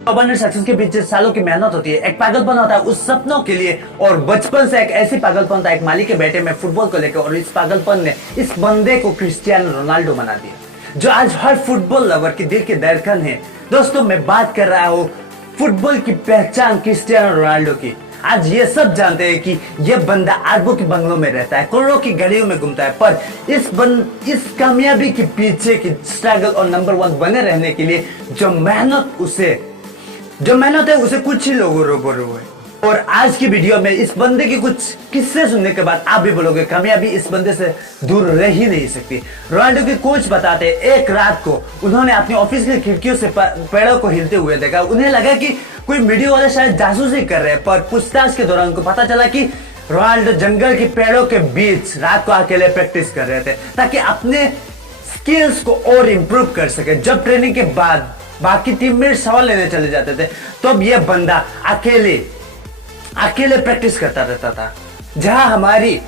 Abundant success के पीछे सालों की मेहनत होती है, एक पागलपन होता है उस सपनों के लिए, और बचपन से एक ऐसी पागलपन था एक माली के बेटे में फुटबॉल को लेकर, और इस पागलपन ने इस बंदे को क्रिस्टियानो रोनाल्डो बना दिया, जो आज हर फुटबॉल लवर की दिल की धड़कन है। दोस्तों, मैं बात कर रहा हूँ फुटबॉल की पहचान क्रिस्टियानो रोनाल्डो की। आज ये सब जानते हैं कि ये बंदा अरबों के बंगलों में रहता है, करोड़ों की घड़ियों में घूमता है, पर इस कामयाबी के पीछे की स्ट्रगल और नंबर 1 बने रहने के लिए जो मेहनत है उसे कुछ ही लोगों रोबोरो है। और आज की वीडियो में इस बंदे के कुछ किस्से सुनने के बाद आप भी बोलोगे कामयाबी इस बंदे से दूर रह ही नहीं सकती। रोनाल्डो के कोच बताते हैं एक रात को उन्होंने अपनी ऑफिस की खिड़कियों से पेड़ों को हिलते हुए देखा। उन्हें लगा कि कोई मीडिया वाले शायद जासूसी कर रहे हैं, पर पूछताछ के दौरान उनको पता चला कि रोनाल्डो जंगल के पेड़ों के बीच रात को अकेले प्रैक्टिस कर रहे थे ताकि अपने स्किल्स को और इम्प्रूव कर सके। जब ट्रेनिंग के बाद बाकी टीममेट सवाल लेने चले जाते थे तब यह बंदा अकेले प्रैक्टिस करता रहता था। जहां हमारी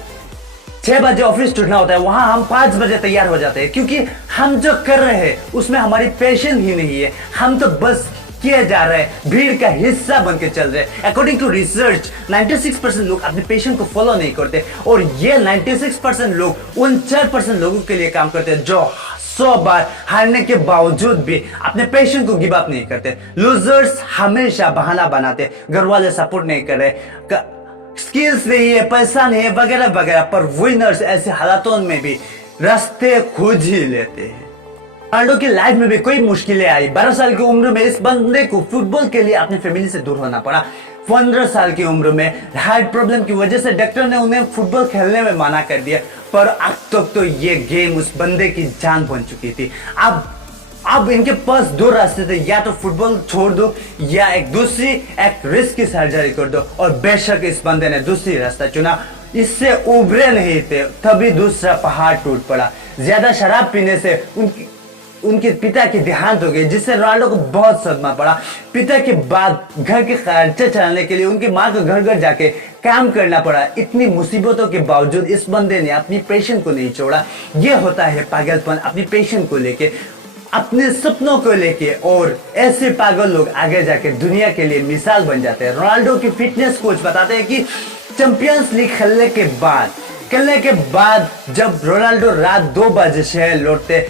6 बजे ऑफिस छूटना होता है वहां हम 5 बजे तैयार हो जाते हैं, क्योंकि हम जो कर रहे हैं उसमें हमारी पैशन ही नहीं है। हम तो बस किए जा रहे हैं, भीड़ का हिस्सा बन के चल रहे हैं। अकॉर्डिंग टू रिसर्च 96% लोग अपने पैशन को फॉलो नहीं करते, और ये 96% लोग उन 4% लोगों के लिए काम करते हैं जो 100 बार हारने के बावजूद भी अपने पैशन को गिव अप नहीं करते। लूजर्स हमेशा बहाना बनाते, घर वाले सपोर्ट नहीं कर रहे, स्किल्स नहीं है, पैसा नहीं है, वगैरह वगैरह, पर विनर्स ऐसे हालातों में भी रास्ते खोज ही लेते हैं। रोनाल्डो की लाइफ में भी कोई मुश्किलें आई। 12 साल की उम्र में इस बंदे को फुटबॉल के लिए अपनी फैमिली से दूर होना पड़ा। 15 साल की उम्र में हार्ट प्रॉब्लम की वजह से डॉक्टर ने उन्हें फुटबॉल खेलने में मना कर दिया, पर अब तक तो ये गेम उस बंदे की जान बन चुकी थी। अब इनके पास 2 रास्ते थे, या तो फुटबॉल छोड़ दो या एक रिस्क की सर्जरी कर दो, और बेशक इस बंदे ने दूसरी रास्ता चुना। इससे उभरे नहीं थे तभी दूसरा पहाड़ टूट पड़ा। ज्यादा शराब पीने से उनके पिता की देहांत हो गई, जिससे रोनाल्डो को बहुत सदमा पड़ा। पिता के बाद घर के खर्चे चलाने के लिए उनकी मां को घर घर जाके काम करना पड़ा। इतनी मुसीबतों के बावजूद इस बंदे ने अपनी पैशन को नहीं छोड़ा। यह होता है पागलपन, अपनी पैशन को लेके, अपने सपनों को लेके, और ऐसे पागल लोग आगे जाके दुनिया के लिए मिसाल बन जाते हैं। रोनाल्डो की फिटनेस कोच बताते हैं कि चैंपियंस लीग खेलने के बाद जब रोनाल्डो रात 2 बजे शहर लौटते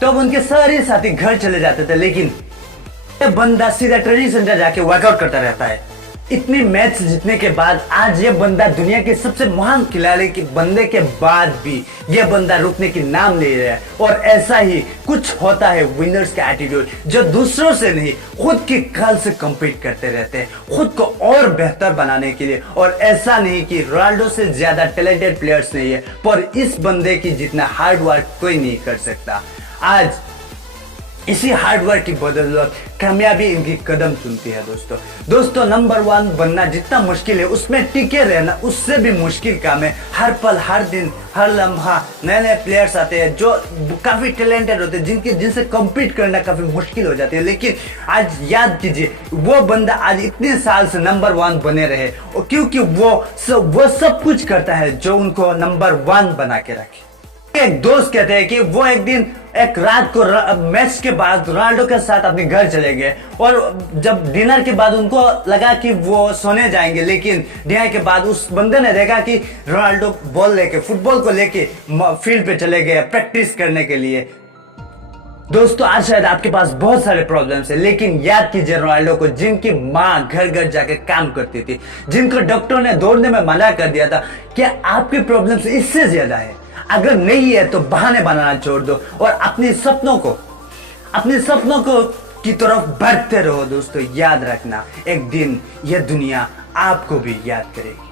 तब उनके सारे साथी घर चले जाते थे, लेकिन ये बंदा सीधा ट्रेनिंग सेंटर जाके वर्कआउट करता रहता है। इतनी मैच जीतने के बाद आज ये बंदा दुनिया के सबसे महान खिलाड़ी के बंदे के बाद भी ये बंदा रुकने की नाम ले रहा है। और ऐसा ही कुछ होता है विनर्स का एटीट्यूड, जो दूसरों से नहीं खुद की कल से compete करते रहते हैं, खुद को और बेहतर बनाने के लिए। और ऐसा नहीं कि रोनाल्डो से ज्यादा टैलेंटेड प्लेयर्स नहीं है, पर इस बंदे की जितना हार्ड वर्क कोई नहीं कर सकता। आज इसी हार्डवर्क की बदौलत कामयाबी इनकी कदम चुनती है। दोस्तों नंबर 1 बनना जितना मुश्किल है उसमें टिके रहना उससे भी मुश्किल काम है। हर पल, हर दिन, हर लम्हा नए प्लेयर्स आते हैं जो काफी टैलेंटेड होते हैं, जिनसे compete करना काफी मुश्किल हो जाती है। लेकिन आज याद कीजिए, वो बंदा आज इतने साल से नंबर 1 बने रहे, और क्योंकि वो सब कुछ करता है जो उनको नंबर 1 बना के रखे। एक दोस्त कहते हैं कि वो एक दिन एक रात को मैच के बाद रोनाल्डो के साथ अपने घर चले गए, और जब डिनर के बाद उनको लगा कि वो सोने जाएंगे, लेकिन डिनर के बाद उस बंदे ने देखा कि रोनाल्डो फुटबॉल को लेके फील्ड पे चले गए प्रैक्टिस करने के लिए। दोस्तों, आज शायद आपके पास बहुत सारे प्रॉब्लम्स है, लेकिन याद कीजिए रोनाल्डो को, जिनकी माँ घर घर जाके काम करती थी, जिनको डॉक्टर ने दौड़ने में मना कर दिया था। क्या आपकी प्रॉब्लम्स इससे ज्यादा है? अगर नहीं है तो बहाने बनाना छोड़ दो और अपने सपनों को की तरफ बढ़ते रहो। दोस्तों, याद रखना, एक दिन यह दुनिया आपको भी याद करेगी।